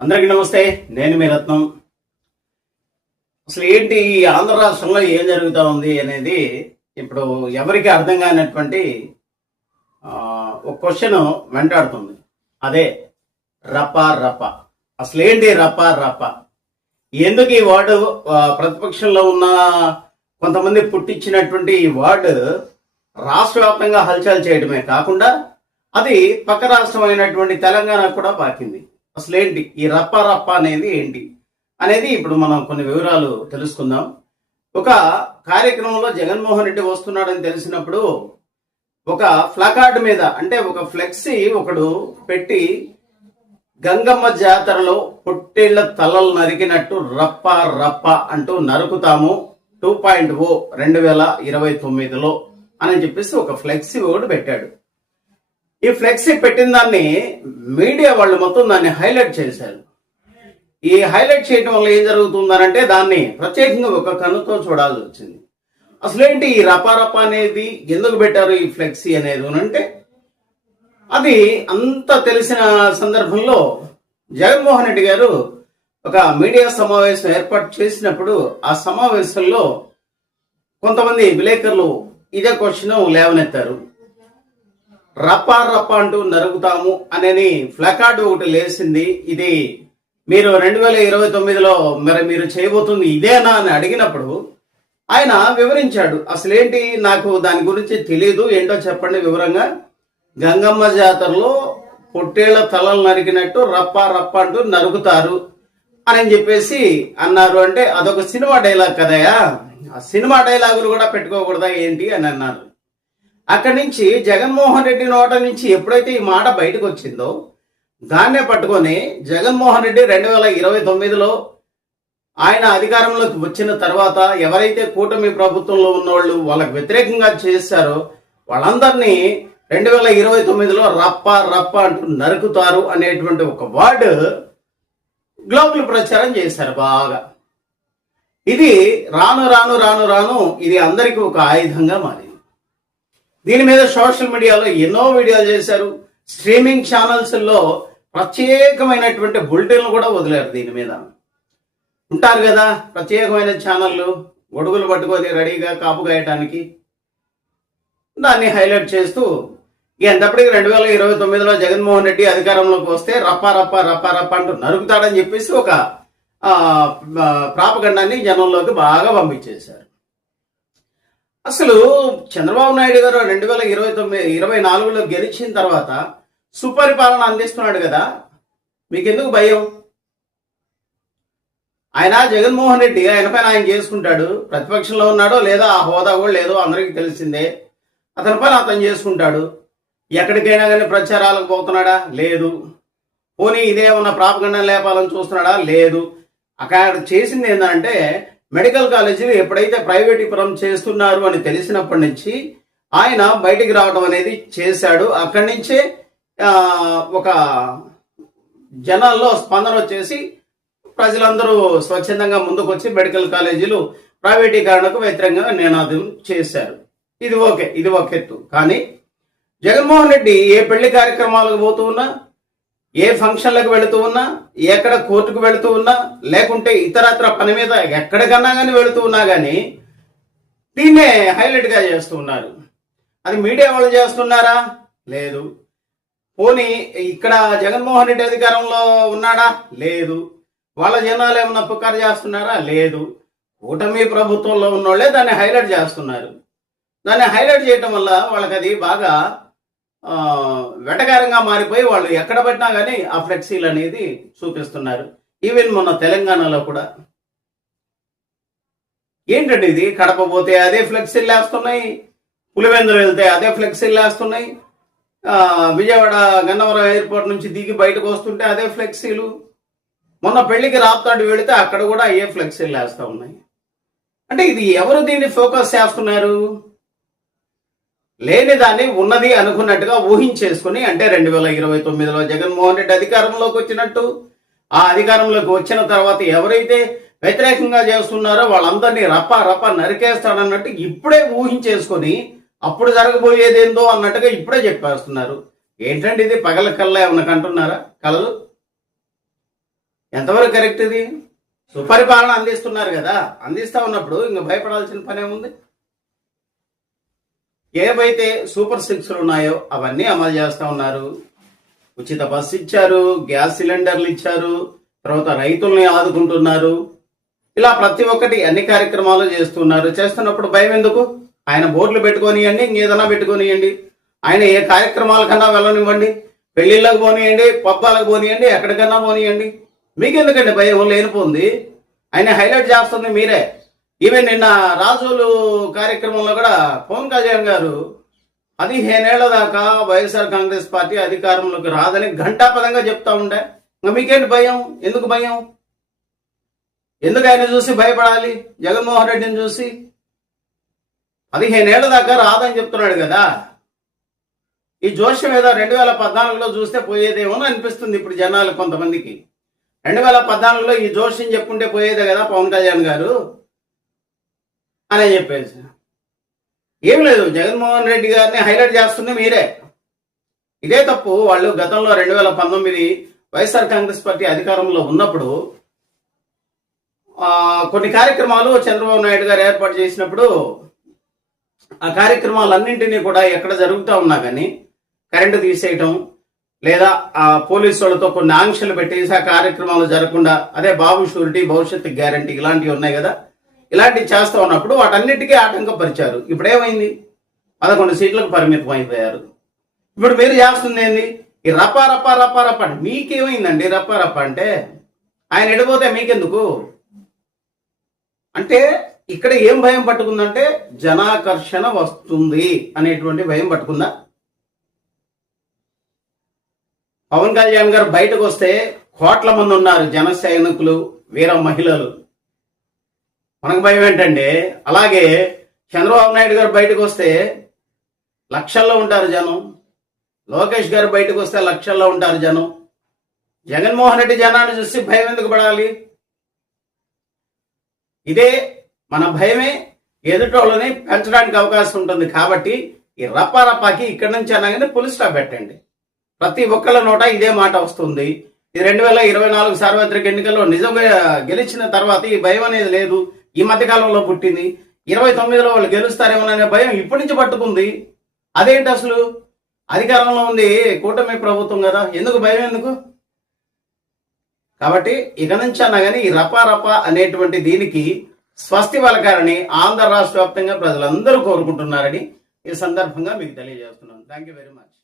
అందరికీ నమస్తే నేను మీ రత్నం. అసలు ఏంటి ఈ ఆంధ్ర రాష్ట్రంలో ఏం జరుగుతూ ఉంది అనేది ఇప్పుడు ఎవరికి అర్థం కానటువంటి ఒక క్వశ్చన్ వెంటాడుతుంది. అదే రప రప. అసలు ఏంటి రప రప? ఎందుకు ఈ వార్డు ప్రతిపక్షంలో ఉన్న కొంతమంది పుట్టించినటువంటి ఈ వార్డు రాష్ట్ర వ్యాప్తంగా హల్చల్ చేయడమే కాకుండా అది పక్క రాష్ట్రం అయినటువంటి తెలంగాణకు కూడా పాకింది. అసలు ఏంటి ఈ రప్ప రప్ప అనేది ఏంటి? అనేది ఇప్పుడు మనం కొన్ని వివరాలు తెలుసుకుందాం. ఒక కార్యక్రమంలో జగన్మోహన్ రెడ్డి వస్తున్నాడని తెలిసినప్పుడు ఒక ఫ్లకార్డ్ మీద అంటే ఒక ఫ్లెక్సీ ఒకడు పెట్టి గంగమ్మ జాతరలో పొట్టేళ్ళ తలలు నరికినట్టు రప్ప రప్ప అంటూ నరుకుతాము. టూ పాయింట్ ఓ రెండు వేల ఇరవై తొమ్మిదిలో అని చెప్పేసి ఒక ఫ్లెక్సీ ఒకటి పెట్టాడు. ఈ ఫ్లెక్సీ పెట్టిన దాన్ని మీడియా వాళ్ళు మొత్తం దాన్ని హైలైట్ చేశారు. ఈ హైలైట్ చేయడం వల్ల ఏం జరుగుతుందనంటే దాన్ని ప్రత్యేకంగా ఒక కన్నుతో చూడాల్సి వచ్చింది. అసలేంటి ఈ రపారప అనేది ఎందుకు పెట్టారు ఈ ఫ్లెక్సీ అనేది అంటే అది అంత తెలిసిన సందర్భంలో జగన్మోహన్ రెడ్డి గారు ఒక మీడియా సమావేశం ఏర్పాటు చేసినప్పుడు ఆ సమావేశంలో కొంతమంది విలేకరులు ఇదే క్వశ్చన్ లేవనెత్తారు. రప్ప రప్ప అంటూ నరుగుతాము అనేది ఫ్లకార్డు ఒకటి లేసింది ఇది మీరు రెండు వేల ఇరవై తొమ్మిదిలో మరి మీరు చేయబోతుంది ఇదేనా అని అడిగినప్పుడు ఆయన వివరించాడు. అసలేంటి నాకు దాని గురించి తెలియదు ఏంటో చెప్పండి వివరంగా. గంగమ్మ జాతరలో పొట్టేళ్ళ తలలు నరికినట్టు రప్ప రప్ప అంటూ నరుకుతారు అని చెప్పేసి అన్నారు. అంటే అదొక సినిమా డైలాగ్ కదయా? ఆ సినిమా డైలాగులు కూడా పెట్టుకోకూడదా ఏంటి అని అన్నారు. అక్కడి నుంచి జగన్మోహన్ రెడ్డి నోట నుంచి ఎప్పుడైతే ఈ మాట బయటకు వచ్చిందో దాన్నే పట్టుకొని జగన్మోహన్ రెడ్డి రెండు వేల ఇరవై తొమ్మిదిలో ఆయన అధికారంలోకి వచ్చిన తర్వాత ఎవరైతే కూటమి ప్రభుత్వంలో ఉన్నవాళ్ళు వాళ్ళకి వ్యతిరేకంగా చేశారో వాళ్ళందరినీ రెండు వేల ఇరవై తొమ్మిదిలో రప్ప రప్ప అంటూ నరుకుతారు అనేటువంటి ఒక వర్డ్ గ్లోబల్ ప్రచారం చేశారు బాగా. ఇది రాను రాను రాను రాను ఇది అందరికీ ఒక ఆయుధంగా మారింది. దీని మీద సోషల్ మీడియాలో ఎన్నో వీడియోలు చేశారు. స్ట్రీమింగ్ ఛానల్స్లో ప్రత్యేకమైనటువంటి బులెటిన్లు కూడా వదిలేరు దీని మీద. ఉంటారు కదా ప్రత్యేకమైన ఛానళ్ళు గొడుగులు పట్టుకొని రెడీగా కాపు గాయటానికి దాన్ని హైలైట్ చేస్తూ ఎంతప్పటికి రెండు వేల ఇరవై తొమ్మిదిలో జగన్మోహన్ రెడ్డి అధికారంలోకి వస్తే రప్ప రప్ప రప్ప రప్ప అంటూ నరుకుతాడని చెప్పేసి ఒక ప్రాపగండాన్ని జనంలోకి బాగా పంపించేశారు. అసలు చంద్రబాబు నాయుడు గారు రెండు వేల ఇరవై తొమ్మిది ఇరవై నాలుగులో గెలిచిన తర్వాత సుపరిపాలన అందిస్తున్నాడు కదా. మీకెందుకు భయం? ఆయన జగన్మోహన్ రెడ్డి ఆయన పైన ఆయన చేసుకుంటాడు. ప్రతిపక్షంలో ఉన్నాడో లేదా ఆ హోదా కూడా లేదో అందరికీ తెలిసిందే. అతని పైన అతను చేసుకుంటాడు. ఎక్కడికైనా కానీ ప్రచారాలకు పోతున్నాడా? లేదు. పోనీ ఇదేమన్నా ప్రాపగండం లేపాలని చూస్తున్నాడా? లేదు. అక్కడ చేసింది ఏంటంటే మెడికల్ కాలేజీలు ఎప్పుడైతే ప్రైవేటీకరం చేస్తున్నారు అని తెలిసినప్పటి నుంచి ఆయన బయటికి రావడం అనేది చేశాడు. అక్కడి నుంచే ఒక జనాల్లో స్పందన వచ్చేసి ప్రజలందరూ స్వచ్ఛందంగా ముందుకు వచ్చి మెడికల్ కాలేజీలు ప్రైవేటీకరణకు వ్యతిరేకంగా నినాదం చేశారు. ఇది ఓకే ఇది ఒక ఎత్తు కానీ జగన్మోహన్ రెడ్డి ఏ పెళ్ళి కార్యక్రమాలకు పోతూ ఉన్నా ఏ ఫంక్షన్లకు వెళుతూ ఉన్నా ఎక్కడ కోర్టుకు వెళుతూ ఉన్నా లేకుంటే ఇతరత్ర పని మీద ఎక్కడికన్నా కానీ వెళుతూ ఉన్నా కానీ దీన్నే హైలైట్గా చేస్తూ ఉన్నారు. అది మీడియా వాళ్ళు చేస్తున్నారా? లేదు. పోనీ ఇక్కడ జగన్మోహన్ రెడ్డి అధికారంలో ఉన్నాడా? లేదు. వాళ్ళ జనాలు ఏమన్నా పుకారు చేస్తున్నారా? లేదు. కూటమి ప్రభుత్వంలో ఉన్నోళ్ళే దాన్ని హైలైట్ చేస్తున్నారు. దాన్ని హైలైట్ చేయటం వల్ల వాళ్ళకి అది బాగా వెటకారంగా మారిపోయి వాళ్ళు ఎక్కడ పెట్టినా కానీ ఆ ఫ్లెక్సీలు అనేది చూపిస్తున్నారు. ఈవెన్ మొన్న తెలంగాణలో కూడా. ఏంటండి ఇది? కడప పోతే అదే ఫ్లెక్సీలు వేస్తున్నాయి పులివెందులు వెళ్తే అదే ఫ్లెక్సీలు వేస్తున్నాయి విజయవాడ గన్నవరం ఎయిర్పోర్ట్ నుంచి దిగి బయటకు వస్తుంటే అదే ఫ్లెక్సీలు. మొన్న పెళ్ళికి రాప్తాడు వెళితే అక్కడ కూడా అయ్యే ఫ్లెక్సీలు వేస్తూ ఉన్నాయి. అంటే ఇది ఎవరు దీన్ని ఫోకస్ చేస్తున్నారు? లేని దాన్ని ఉన్నది అనుకున్నట్టుగా ఊహించేసుకుని అంటే రెండు వేల ఇరవై తొమ్మిదిలో జగన్మోహన్ రెడ్డి అధికారంలోకి వచ్చినట్టు ఆ అధికారంలోకి వచ్చిన తర్వాత ఎవరైతే వ్యతిరేకంగా చేస్తున్నారో వాళ్ళందరినీ రప్ప రప్ప నరికేస్తాడన్నట్టు ఇప్పుడే ఊహించేసుకొని అప్పుడు జరగబోయేదేందో అన్నట్టుగా ఇప్పుడే చెప్పేస్తున్నారు. ఏంటంటే ఇది? పగల కల్లా ఏమన్నా కంటున్నారా? కలలు ఎంతవరకు కరెక్ట్ ఇది? సుపరిపాలన అందిస్తున్నారు కదా. అందిస్తా ఉన్నప్పుడు ఇంకా భయపడాల్సిన పని ఏముంది? ఏవైతే సూపర్ సిక్స్లు ఉన్నాయో అవన్నీ అమలు చేస్తా ఉన్నారు. ఉచిత బస్సు ఇచ్చారు గ్యాస్ సిలిండర్లు ఇచ్చారు తర్వాత రైతుల్ని ఆదుకుంటున్నారు. ఇలా ప్రతి ఒక్కటి అన్ని కార్యక్రమాలు చేస్తున్నారు చేస్తున్నప్పుడు భయం ఎందుకు? ఆయన బోర్డులు పెట్టుకొనియండి ఇంకేదైనా పెట్టుకొనియండి. ఆయన ఏ కార్యక్రమాల కన్నా వెళ్ళనివ్వండి. పెళ్ళిళ్ళకు పోనీయండి పబ్బాలకు పోనీయండి ఎక్కడికన్నా పోనీయండి. మీకెందుకండి భయం? లేనిపోంది. ఆయన హైలైట్ చేస్తుంది మీరే. ఈవెన్ నిన్న రాజులు కార్యక్రమంలో కూడా పవన్ కళ్యాణ్ గారు పదిహేనేళ్ళ దాకా వైఎస్ఆర్ కాంగ్రెస్ పార్టీ అధికారంలోకి రాదని ఘంటాపదంగా చెప్తా ఉండే. ఇంకా మీకేంటి భయం? ఎందుకు భయం? ఎందుకు ఆయన చూసి భయపడాలి? జగన్మోహన్ రెడ్డిని చూసి? పదిహేనేళ్ళ దాకా రాదని చెప్తున్నాడు కదా. ఈ జోష్యం ఏదో రెండు వేల పద్నాలుగులో చూస్తే పోయేదేమో అనిపిస్తుంది ఇప్పుడు జనాలు కొంతమందికి. రెండు వేల పద్నాలుగులో ఈ జోష్యం చెప్పుకుంటే పోయేదే కదా పవన్ కళ్యాణ్ గారు. అని చెప్పేసి ఏం లేదు జగన్మోహన్ రెడ్డి గారిని హైలైట్ చేస్తుంది మీరే. ఇదే తప్పు వాళ్ళు గతంలో రెండు వేల పంతొమ్మిది వైఎస్ఆర్ కాంగ్రెస్ పార్టీ అధికారంలో ఉన్నప్పుడు కొన్ని కార్యక్రమాలు చంద్రబాబు నాయుడు గారు ఏర్పాటు చేసినప్పుడు ఆ కార్యక్రమాలన్నింటినీ కూడా ఎక్కడ జరుగుతూ ఉన్నా కానీ కరెంటు తీసేయటం లేదా ఆ పోలీసు వాళ్ళతో కొన్ని ఆంక్షలు పెట్టేసి ఆ కార్యక్రమాలు జరగకుండా అదే బాబు షూరిటీ భవిష్యత్తు గ్యారంటీ ఇలాంటివి ఉన్నాయి కదా ఇలాంటివి చేస్తూ ఉన్నప్పుడు వాటన్నిటికీ ఆటంకపరిచారు. ఇప్పుడు ఏమైంది పదకొండు సీట్లకు పరిమితం అయిపోయారు. ఇప్పుడు మీరు చేస్తుంది ఏంది? ఈ రప్ప రప్ప రప్ప రప్ప అంటే మీకేమైందండి? రప్ప రప్ప అంటే ఆయన ఎడిపోతే మీకెందుకు? అంటే ఇక్కడ ఏం భయం పట్టుకుందంటే జనాకర్షణ వస్తుంది అనేటువంటి భయం పట్టుకుందా? పవన్ కళ్యాణ్ గారు బయటకు వస్తే కోట్ల మంది ఉన్నారు జన సైనికులు వీర మహిళలు. మనకు భయం ఏంటండి? అలాగే చంద్రబాబు నాయుడు గారు బయటకు వస్తే లక్షల్లో ఉంటారు జనం. లోకేష్ గారు బయటకు వస్తే లక్షల్లో ఉంటారు జనం. జగన్మోహన్ రెడ్డి జనాన్ని చూసి భయం ఎందుకు పడాలి? ఇదే మన భయమే. ఎదుటోళ్ళని పెంచడానికి అవకాశం ఉంటుంది కాబట్టి ఈ రపారపాకి ఇక్కడ ఇక్కడి నుంచి అనగానే పులి స్టాప్ పెట్టండి. ప్రతి ఒక్కళ్ళ నోట ఇదే మాట వస్తుంది. ఇది రెండు వేల ఇరవై నాలుగు సార్వత్రిక ఎన్నికల్లో నిజంగా గెలిచిన తర్వాత ఈ భయం అనేది లేదు. ఈ మధ్యకాలంలో పుట్టింది. ఇరవై తొమ్మిదిలో వాళ్ళు గెలుస్తారేమోననే భయం ఇప్పటి నుంచి పట్టుకుంది. అదేంటి అసలు? అధికారంలో ఉంది కూటమి ప్రభుత్వం కదా. ఎందుకు భయం ఎందుకు? కాబట్టి ఇక నుంచి అన్నా కానీ ఈ రపారప అనేటువంటి దీనికి స్వస్తి పలకాలని ఆంధ్ర రాష్ట్ర వ్యాప్తంగా ప్రజలందరూ కోరుకుంటున్నారని ఈ సందర్భంగా మీకు తెలియజేస్తున్నాను. Thank you very much